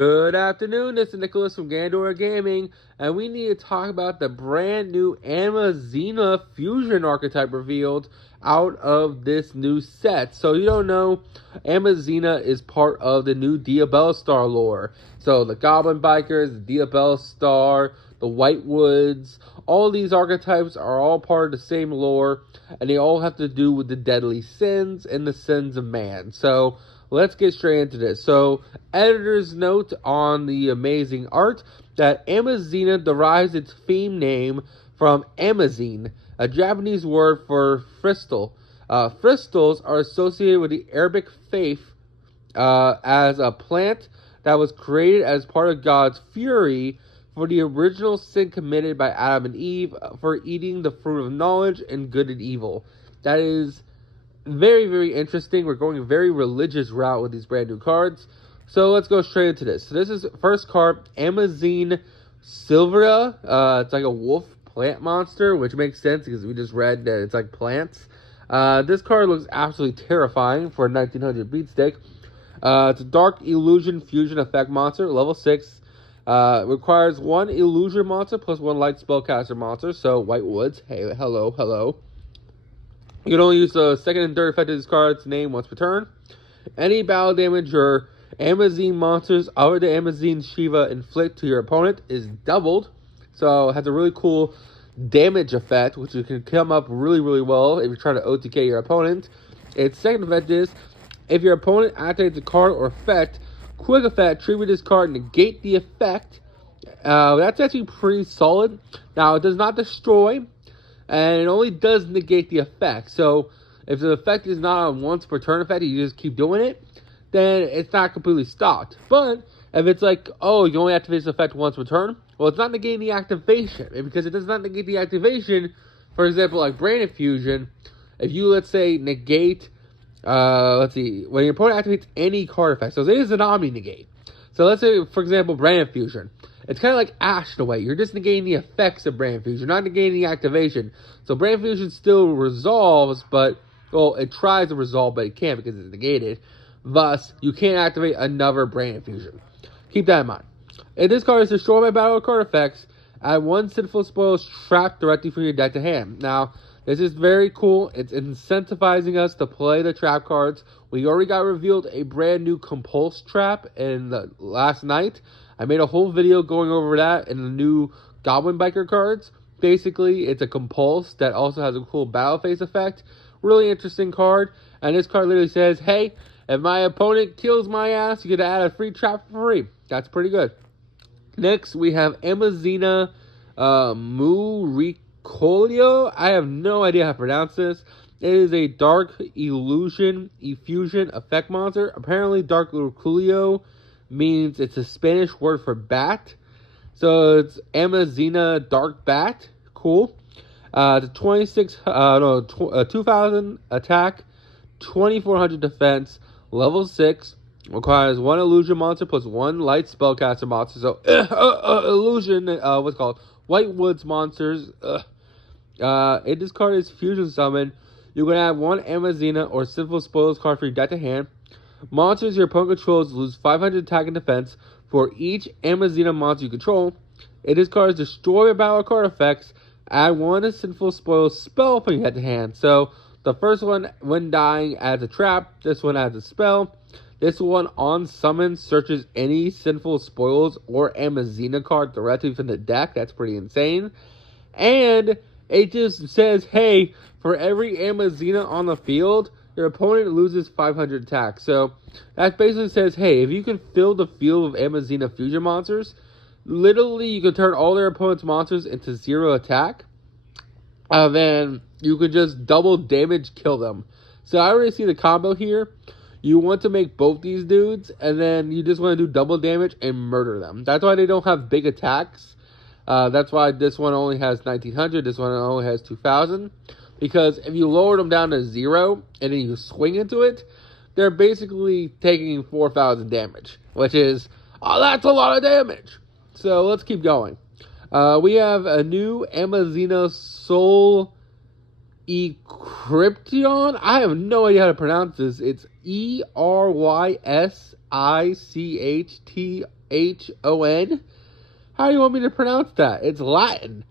Good afternoon, this is Nicholas from Gandora Gaming, and we need to talk about the brand new Amamina fusion archetype revealed out of this new set. So you don't know, Amamina is part of the new Diabella Star lore. So the Goblin Bikers, the Diabella Star, the White Woods, all these archetypes are all part of the same lore, and they all have to do with the deadly sins and the sins of man. So let's get straight into this. So, editor's note on the amazing art that Amamina derives its theme name from Amazine, a Japanese word for crystal. Crystals are associated with the Arabic faith as a plant that was created as part of God's fury for the original sin committed by Adam and Eve for eating the fruit of knowledge and good and evil. That is very, very interesting. We're going a very religious route with these brand new cards. So let's go straight into this. So this is first card, Amazine Silvera. It's like a wolf plant monster, which makes sense because we just read that it's like plants. This card looks absolutely terrifying for a 1900 beat stick. It's a dark illusion fusion effect monster, level 6. Requires one illusion monster plus one light spellcaster monster. So White Woods, hey, hello. You can only use the second and third effect of this card's name once per turn. Any battle damage your Amazine monsters other than Amazine Shiva inflict to your opponent is doubled. So it has a really cool damage effect, which you can come up really, really well if you're trying to OTK your opponent. Its second effect is, if your opponent activates a card or effect, quick effect, tribute this card, negate the effect. That's actually pretty solid. Now, it does not destroy, and it only does negate the effect. So if the effect is not a once per turn effect, you just keep doing it, then it's not completely stopped. But if it's like, oh, you only activate this effect once per turn, well, it's not negating the activation. And because it does not negate the activation, for example, like Brain Infusion, if you, let's say, negate, when your opponent activates any card effect, so it is an Omni negate. So let's say, for example, Brain Infusion. It's kind of like Ash in a way. You're just negating the effects of Brain Fusion, not negating the activation. So Brain Fusion still resolves, but, well, it tries to resolve, but it can't because it's negated. Thus, you can't activate another Brain Infusion. Keep that in mind. If this card is destroyed by battle card effects, add one Sinful Spoils trapped directly from your deck to hand. Now, this is very cool. It's incentivizing us to play the trap cards. We already got revealed a brand new Compulse trap in the last night. I made a whole video going over that in the new Goblin Biker cards. Basically, it's a Compulse that also has a cool battle phase effect. Really interesting card. And this card literally says, hey, if my opponent kills my ass, you get to add a free trap for free. That's pretty good. Next, we have Amazina Muricolio. I have no idea how to pronounce this. It is a dark illusion effusion effect monster. Apparently, Dark Muricolio means it's a Spanish word for bat. So it's Amazina Dark Bat. Cool. It's a 2000 attack, 2400 defense, level 6. Requires one illusion monster plus one light spellcaster monster. So, illusion, what's called White Woods monsters. If this card is fusion summon, you can add one Amazina or Sinful Spoils card for your deck to hand. Monsters your opponent controls lose 500 attack and defense for each Amazina monster you control. If this card is destroyed by battle card effects, add one Sinful Spoils spell from your deck to hand. So, the first one, when dying, adds a trap. This one adds a spell. This one, on summon, searches any Sinful Spoils or Amazina card directly from the deck. That's pretty insane. And it just says, hey, for every Amazina on the field, your opponent loses 500 attack. So that basically says, hey, if you can fill the field of Amazina fusion monsters, literally you can turn all their opponent's monsters into 0 attack. Then you could just double damage kill them. So I already see the combo here. You want to make both these dudes, and then you just want to do double damage and murder them. That's why they don't have big attacks. That's why this one only has 1900, this one only has 2000. Because if you lower them down to 0, and then you swing into it, they're basically taking 4,000 damage. Which is, that's a lot of damage. So let's keep going. We have a new Amazina Soul Encryption. I have no idea how to pronounce this. It's Erysion Ichthon. How do you want me to pronounce that? It's Latin.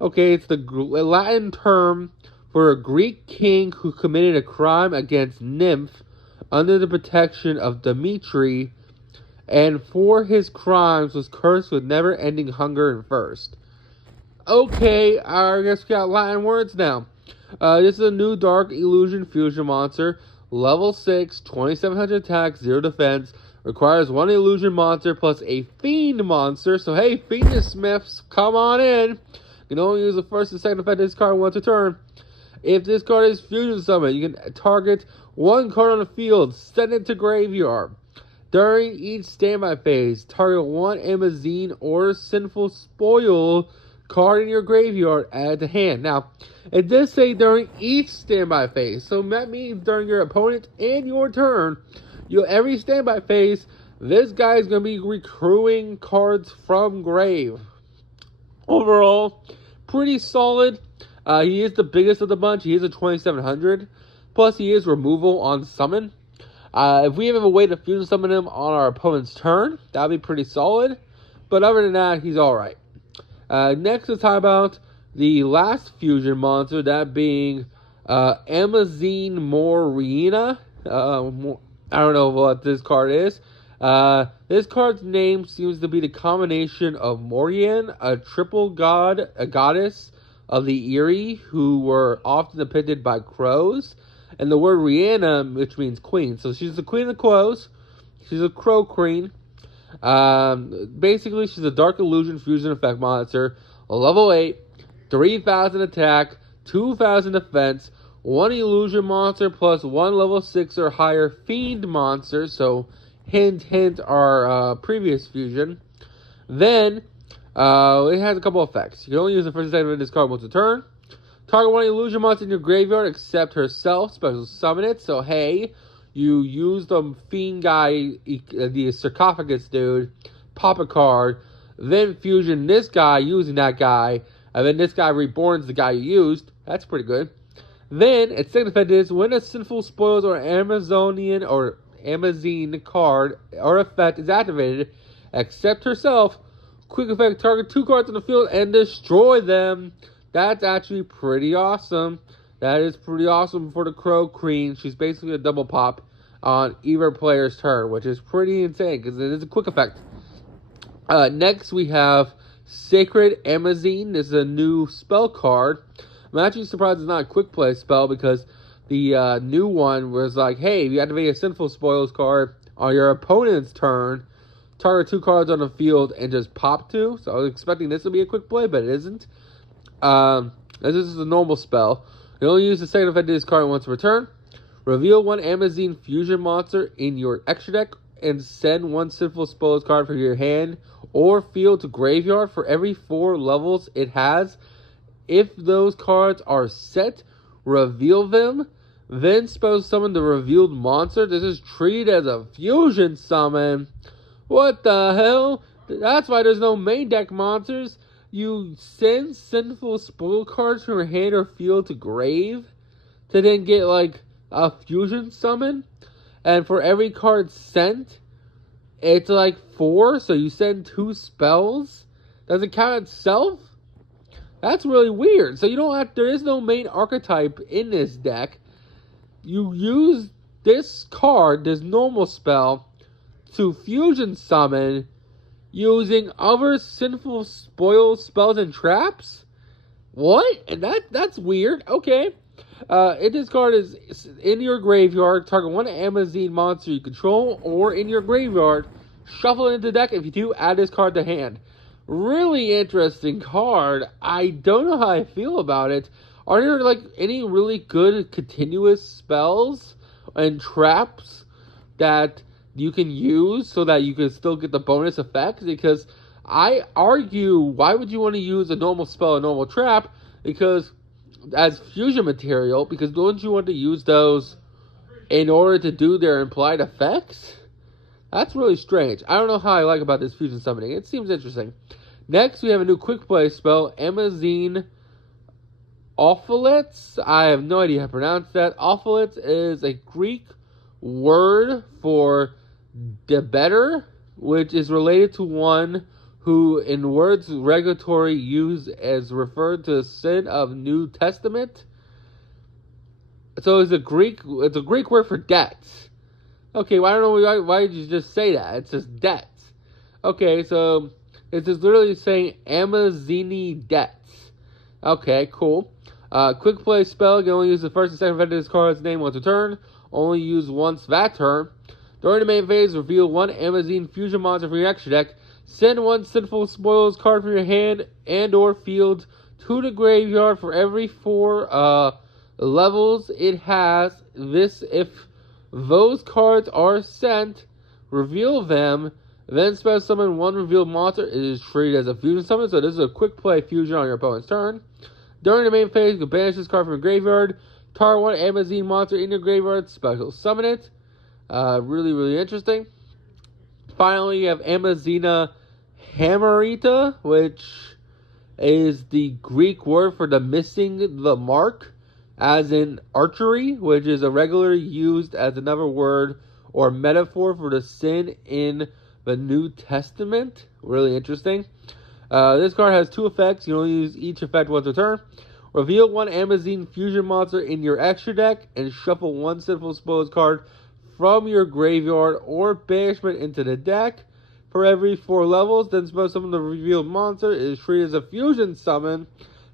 Okay, it's the Latin term for a Greek king who committed a crime against Nymph under the protection of Demetri, and for his crimes was cursed with never-ending hunger and thirst. Okay, I guess we got Latin words now. This is a new Dark Illusion Fusion monster. Level 6, 2700 attack, 0 defense. Requires 1 illusion monster plus a fiend monster. So hey, Fiend Smiths, come on in. You can only use the first and second effect of this card once a turn. If this card is Fusion Summon, you can target 1 card on the field, send it to graveyard. During each standby phase, target 1 Amazine or Sinful Spoil card in your graveyard, add to hand. Now, it does say during each standby phase, so that means during your opponent and your turn, every standby phase, this guy is going to be recruiting cards from grave. Overall, pretty solid. He is the biggest of the bunch. He is a 2700. Plus, he is removal on summon. If we have a way to fusion summon him on our opponent's turn, that would be pretty solid. But other than that, he's alright. Next, let's talk about the last fusion monster, that being Amazine Morina. I don't know what this card is. This card's name seems to be the combination of Morian, a triple god, a goddess of the Eerie, who were often depicted by crows, and the word Rihanna, which means queen. So she's the queen of the crows. She's a crow queen. Basically, she's a Dark Illusion Fusion Effect monster. A level 8, 3000 attack, 2000 defense, 1 illusion monster plus 1 level 6 or higher fiend monster. So, hint, hint, our previous fusion. Then, it has a couple effects. You can only use the first attack of this card once a turn. Target 1 illusion monster in your graveyard except herself. Special summon it. So, hey, you use the fiend guy, the sarcophagus dude, pop a card, then fusion this guy using that guy, and then this guy reborns the guy you used. That's pretty good. Then, its second effect is, when a Sinful Spoils or Amazonian or Amazine card or effect is activated, except herself, quick effect, target 2 cards on the field and destroy them. That's actually pretty awesome. That is pretty awesome for the Crow Queen. She's basically a double pop on either player's turn, which is pretty insane because it is a quick effect. Next, we have Sacred Amazine. This is a new spell card. I'm actually surprised it's not a quick play spell because the new one was like, hey, if you activate a Sinful Spoils card on your opponent's turn, target 2 cards on the field and just pop 2. So I was expecting this to be a quick play, but it isn't. This is a normal spell. You only use the second effect of this card once per turn. Reveal 1 Amazine Fusion monster in your extra deck and send 1 Sinful Spoils card from your hand or field to graveyard for every 4 levels it has. If those cards are set, reveal them. Then spell summon the revealed monster. This is treated as a fusion summon. What the hell? That's why there's no main deck monsters. You send Sinful Spoil cards from your hand or field to grave to then get like a fusion summon. And for every card sent, it's like 4. So you send 2 spells. Does it count itself? That's really weird. So you don't have, there is no main archetype in this deck. You use this card, this normal spell, to fusion summon using other Sinful Spoil spells and traps? What? And that's weird. Okay. If this card is in your graveyard, target 1 Amazine monster you control, or in your graveyard, shuffle it into the deck. If you do, add this card to hand. Really interesting card. I don't know how I feel about it. Are there like any really good continuous spells and traps that you can use so that you can still get the bonus effects? Because I argue, why would you want to use a normal spell, a normal trap, because as fusion material, because don't you want to use those in order to do their implied effects? That's really strange. I don't know how I like about this fusion summoning. It seems interesting. Next, we have a new quick play spell, Amazine Ophalets. I have no idea how to pronounce that. Ophalets is a Greek word for Debetter, which is related to one who, in words regulatory use, as referred to the sin of New Testament. So it's a Greek word for debts. Okay, well, I don't know why did you just say that? It's just debts. Okay, so it's just literally saying Amazini debts. Okay, cool. Quick play spell. You can only use the first and second effect of this card's name once a turn. Only use once that turn. During the main phase, reveal one Amazine fusion monster from your extra deck. Send one Sinful Spoils card from your hand and or field to the graveyard for every 4 levels it has. This, if those cards are sent, reveal them, then special summon one revealed monster. It is treated as a fusion summon, so this is a quick play fusion on your opponent's turn. During the main phase, you can banish this card from your graveyard. Target one Amazine monster in your graveyard, special summon it. Really, really interesting. Finally, you have Amazina Hamarita, which is the Greek word for the missing the mark, as in archery, which is regularly used as another word or metaphor for the sin in the New Testament. Really interesting. This card has 2 effects. You only use each effect once a turn. Reveal one Amazine fusion monster in your extra deck and shuffle one Sinful Spoils card from your graveyard or banishment into the deck for every 4 levels. Then special summon the revealed monster. It is treated as a fusion summon.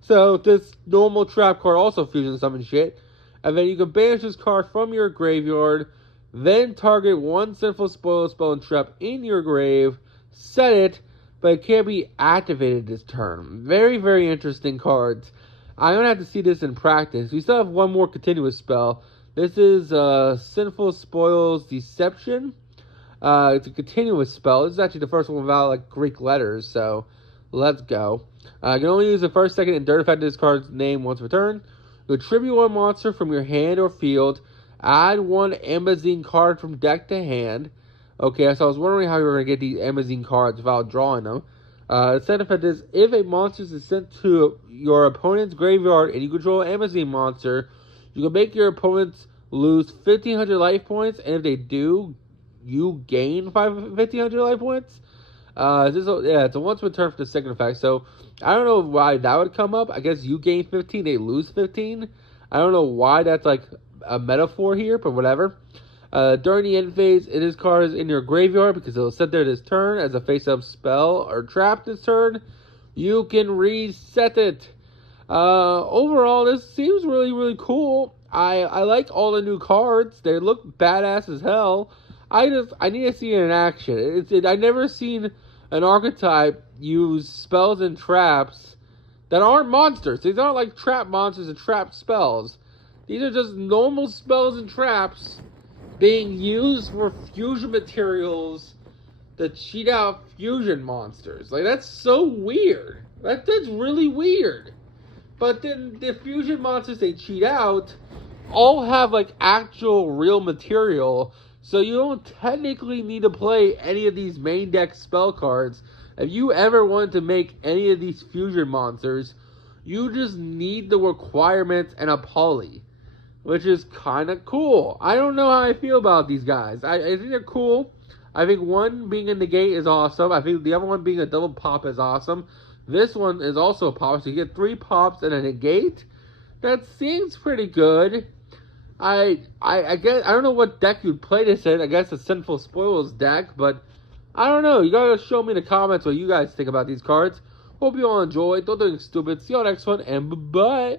So this normal trap card also fusion summon shit. And then you can banish this card from your graveyard. Then target one Sinful Spoil spell and trap in your grave. Set it, but it can't be activated this turn. Very, very interesting cards. I'm going to have to see this in practice. We still have one more continuous spell. This is Sinful Spoils Deception. It's a continuous spell. This is actually the first one without like Greek letters, so let's go. You can only use the first, second, and third effect of this card's name once per turn. You attribute one monster from your hand or field. Add one Amazine card from deck to hand. Okay, so I was wondering how you were going to get these Amazine cards without drawing them. The second effect is, if a monster is sent to your opponent's graveyard and you control an Amazine monster, you can make your opponents lose 1,500 life points, and if they do, you gain 1,500 life points. It's a once per turn for the second effect, so I don't know why that would come up. I guess you gain 15, they lose 15. I don't know why that's like a metaphor here, but whatever. During the end phase, this card is in your graveyard because it'll sit there this turn as a face-up spell or trap this turn. You can reset it. Overall, this seems really, really cool. I like all the new cards. They look badass as hell. I need to see it in action. I've never seen an archetype use spells and traps that aren't monsters. These aren't like trap monsters and trap spells. These are just normal spells and traps being used for fusion materials to cheat out fusion monsters. Like, that's so weird. That's really weird. But then the fusion monsters they cheat out all have like actual real material, so you don't technically need to play any of these main deck spell cards. If you ever wanted to make any of these fusion monsters, you just need the requirements and a poly, which is kind of cool. I don't know how I feel about these guys. I think they're cool. I think one being a negate is awesome. I think the other one being a double pop is awesome. This one is also a pop, so you get 3 pops and a negate. That seems pretty good. I guess I don't know what deck you'd play this in. I guess a Sinful Spoils deck, but I don't know. You gotta show me in the comments what you guys think about these cards. Hope you all enjoyed. Don't do anything stupid. See you on the next one, and bye-bye.